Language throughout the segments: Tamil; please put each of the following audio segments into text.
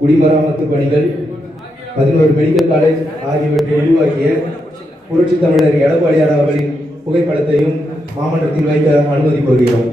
குடிமராமத்து பணிகள், 11 மெடிக்கல் காலேஜ் ஆகியவற்றை உருவாக்கிய புரட்சி தமிழர் எடப்பாடியார் அவர்களின் புகைப்படத்தையும் மாமன்றத்தில் வைக்க அனுமதி கோருகிறோம்.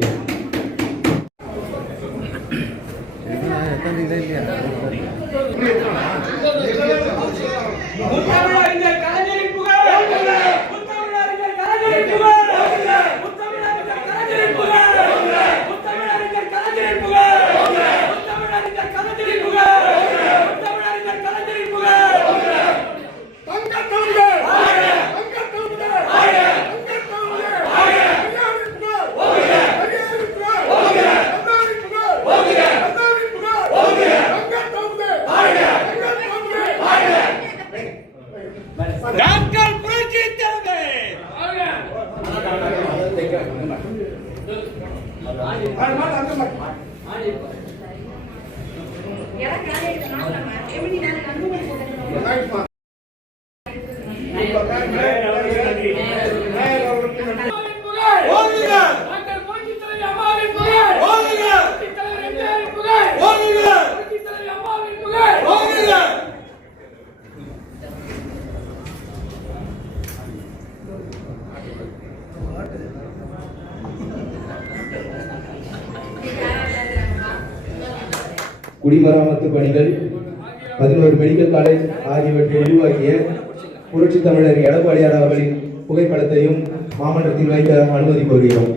குடிமராமத்து பணிகள், 11 மெடிக்கல் காலேஜ் ஆகியவற்றை உருவாக்கிய புரட்சி தமிழர் எடப்பாடியார் அவர்களின் புகைப்படத்தையும் மாமன்றத்தில் வைக்க அனுமதி கோருகிறோம்.